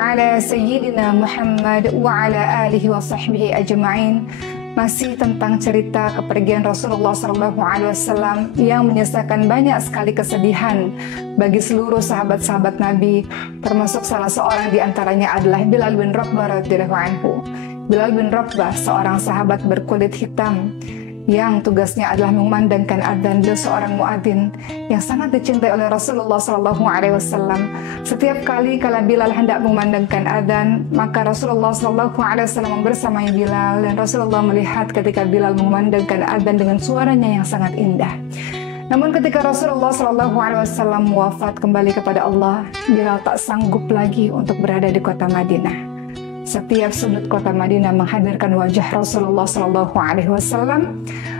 ala sayyidina Muhammad wa ala alihi wa sahbihi ajma'in. Masih tentang cerita kepergian Rasulullah SAW yang menyisakan banyak sekali kesedihan bagi seluruh sahabat-sahabat Nabi, termasuk salah seorang di antaranya adalah Bilal bin Rabah radhiyallahu anhu. Bilal bin Rabah, seorang sahabat berkulit hitam yang tugasnya adalah mengumandangkan adzan. Beliau seorang muadzin yang sangat dicintai oleh Rasulullah SAW. Setiap kali kalau Bilal hendak mengumandangkan adzan, maka Rasulullah SAW bersamanya Bilal, dan Rasulullah melihat ketika Bilal mengumandangkan adzan dengan suaranya yang sangat indah. Namun ketika Rasulullah SAW wafat kembali kepada Allah, Bilal tak sanggup lagi untuk berada di kota Madinah. Setiap sudut kota Madinah menghadirkan wajah Rasulullah SAW.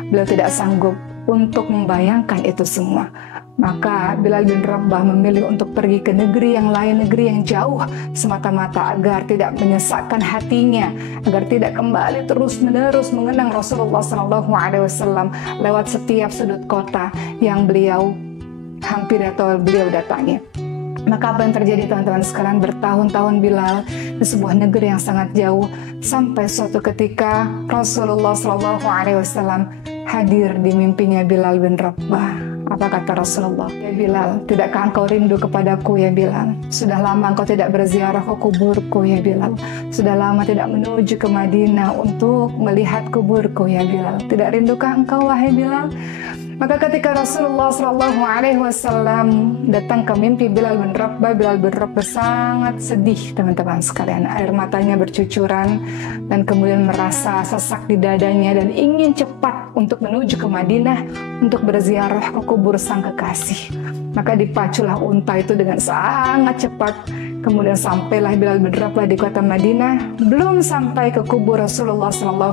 Beliau tidak sanggup untuk membayangkan itu semua. Maka Bilal bin Rabah memilih untuk pergi ke negeri yang lain, negeri yang jauh, semata-mata agar tidak menyesakkan hatinya, agar tidak kembali terus-menerus mengenang Rasulullah SAW lewat setiap sudut kota yang beliau datangi. Maka apa yang terjadi teman-teman sekalian, bertahun-tahun Bilal di sebuah negeri yang sangat jauh, sampai suatu ketika Rasulullah SAW hadir di mimpinya Bilal bin Rabah. Apa kata Rasulullah? Ya Bilal, tidakkah engkau rindu kepadaku ya Bilal? Sudah lama engkau tidak berziarah ke kuburku ya Bilal. Sudah lama tidak menuju ke Madinah untuk melihat kuburku ya Bilal. Tidak rindukah engkau wahai Bilal? Maka ketika Rasulullah SAW datang ke mimpi Bilal bin Rabah sangat sedih teman-teman sekalian. Air matanya bercucuran dan kemudian merasa sesak di dadanya dan ingin cepat untuk menuju ke Madinah untuk berziarah ke kubur sang kekasih. Maka dipaculah unta itu dengan sangat cepat. Kemudian sampailah Bilal bin Rabah di kota Madinah. Belum sampai ke kubur Rasulullah SAW,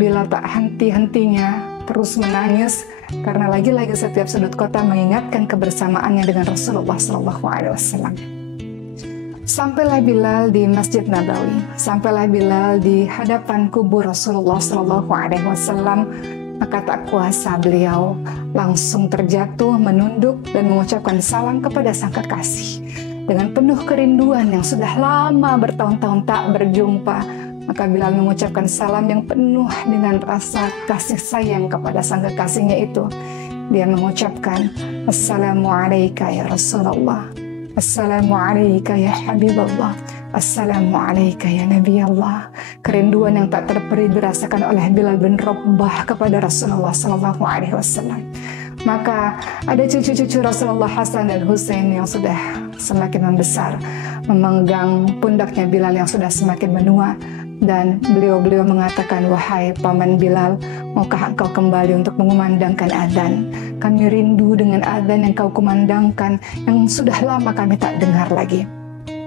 Bilal tak henti-hentinya terus menangis karena lagi-lagi setiap sudut kota mengingatkan kebersamaannya dengan Rasulullah SAW. Sampailah Bilal di Masjid Nabawi, sampailah Bilal di hadapan kubur Rasulullah SAW. Maka tak kuasa beliau langsung terjatuh, menunduk dan mengucapkan salam kepada sang kekasih. Dengan penuh kerinduan yang sudah lama bertahun-tahun tak berjumpa, maka Bilal mengucapkan salam yang penuh dengan rasa kasih sayang kepada sang kekasihnya itu. Dia mengucapkan, Assalamualaikum ya Rasulullah, Assalamualaikum ya Habiballah, Assalamualaikum ya Nabi Allah. Kerinduan yang tak terperi dirasakan oleh Bilal bin Rabah kepada Rasulullah SAW. Maka ada cucu-cucu Rasulullah Hasan dan Husain yang sudah semakin membesar, memegang pundaknya Bilal yang sudah semakin menua. Dan beliau mengatakan, wahai paman Bilal, maukah engkau kembali untuk mengumandangkan adzan? Kami rindu dengan adzan yang kau kumandangkan, yang sudah lama kami tak dengar lagi.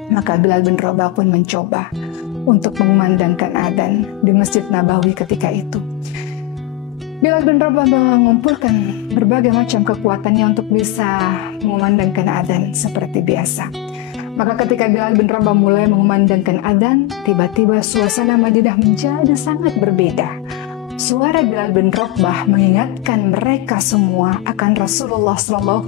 Maka Bilal bin Rabah pun mencoba untuk mengumandangkan adzan di Masjid Nabawi ketika itu. Bilal bin Rabah mengumpulkan berbagai macam kekuatannya untuk bisa mengumandangkan adzan seperti biasa. Maka ketika Bilal bin Rabah mulai mengumandangkan adzan, tiba-tiba suasana Madinah menjadi sangat berbeda. Suara Bilal bin Rabah mengingatkan mereka semua akan Rasulullah SAW.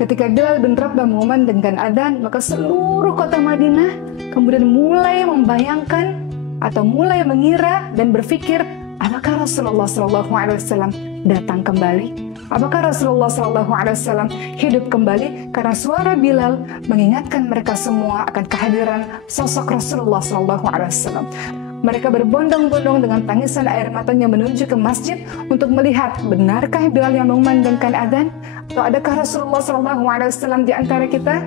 Ketika Bilal bin Rabah mengumandangkan adzan, maka seluruh kota Madinah kemudian mulai membayangkan atau mulai mengira dan berpikir, apakah Rasulullah SAW datang kembali? Apakah Rasulullah SAW hidup kembali? Karena suara Bilal mengingatkan mereka semua akan kehadiran sosok Rasulullah SAW. Mereka berbondong-bondong dengan tangisan air matanya menuju ke masjid untuk melihat, benarkah Bilal yang mengumandangkan adzan? Atau adakah Rasulullah SAW di antara kita?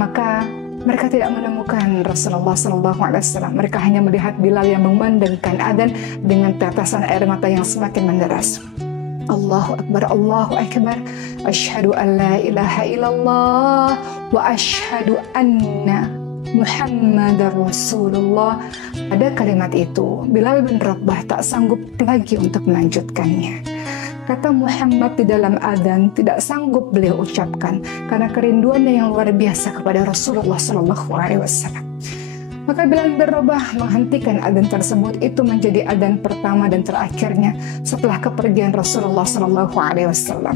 Maka mereka tidak menemukan Rasulullah SAW. Mereka hanya melihat Bilal yang mengumandangkan adzan dengan tetesan air mata yang semakin menderas. Allahu Akbar, Allahu Akbar, Ashhadu an la ilaha illallah wa ashhadu anna Muhammadar Rasulullah. Pada kalimat itu, Bilal bin Rabah tak sanggup lagi untuk melanjutkannya. Kata Muhammad di dalam adzan tidak sanggup beliau ucapkan karena kerinduannya yang luar biasa kepada Rasulullah SAW. Maka Bilal bin Rabah menghentikan adzan tersebut. Itu menjadi adzan pertama dan terakhirnya setelah kepergian Rasulullah SAW.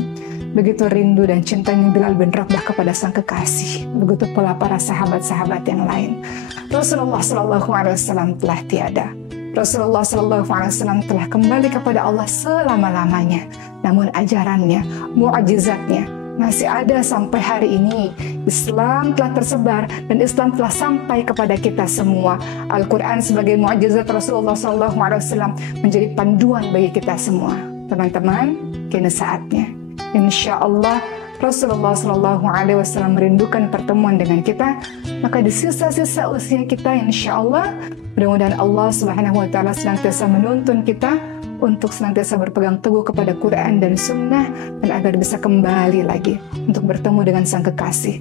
begitu rindu dan cintanya Bilal bin Rabah kepada sang kekasih. Begitu pula para sahabat-sahabat yang lain. Rasulullah SAW telah tiada. Rasulullah SAW telah kembali kepada Allah selama-lamanya. Namun ajarannya, mu'jizatnya masih ada sampai hari ini. Islam telah tersebar dan Islam telah sampai kepada kita semua. Al-Quran sebagai mu'jizat Rasulullah SAW menjadi panduan bagi kita semua. Teman-teman, kini saatnya insya Allah Rasulullah SAW merindukan pertemuan dengan kita. Maka di sisa-sisa usia kita insya Allah, mudah-mudahan Allah Subhanahu Wa Taala senantiasa menuntun kita untuk senantiasa berpegang teguh kepada Quran dan Sunnah, dan agar bisa kembali lagi untuk bertemu dengan sang kekasih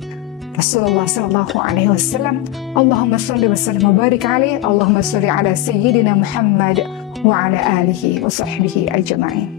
Rasulullah Sallallahu Alaihi Wasallam. Allahumma sholli wa sallim wa barik alaihi. Allahumma sholli ala Sayyidina Muhammad wa ala alihi wa sahbihi ajma'in.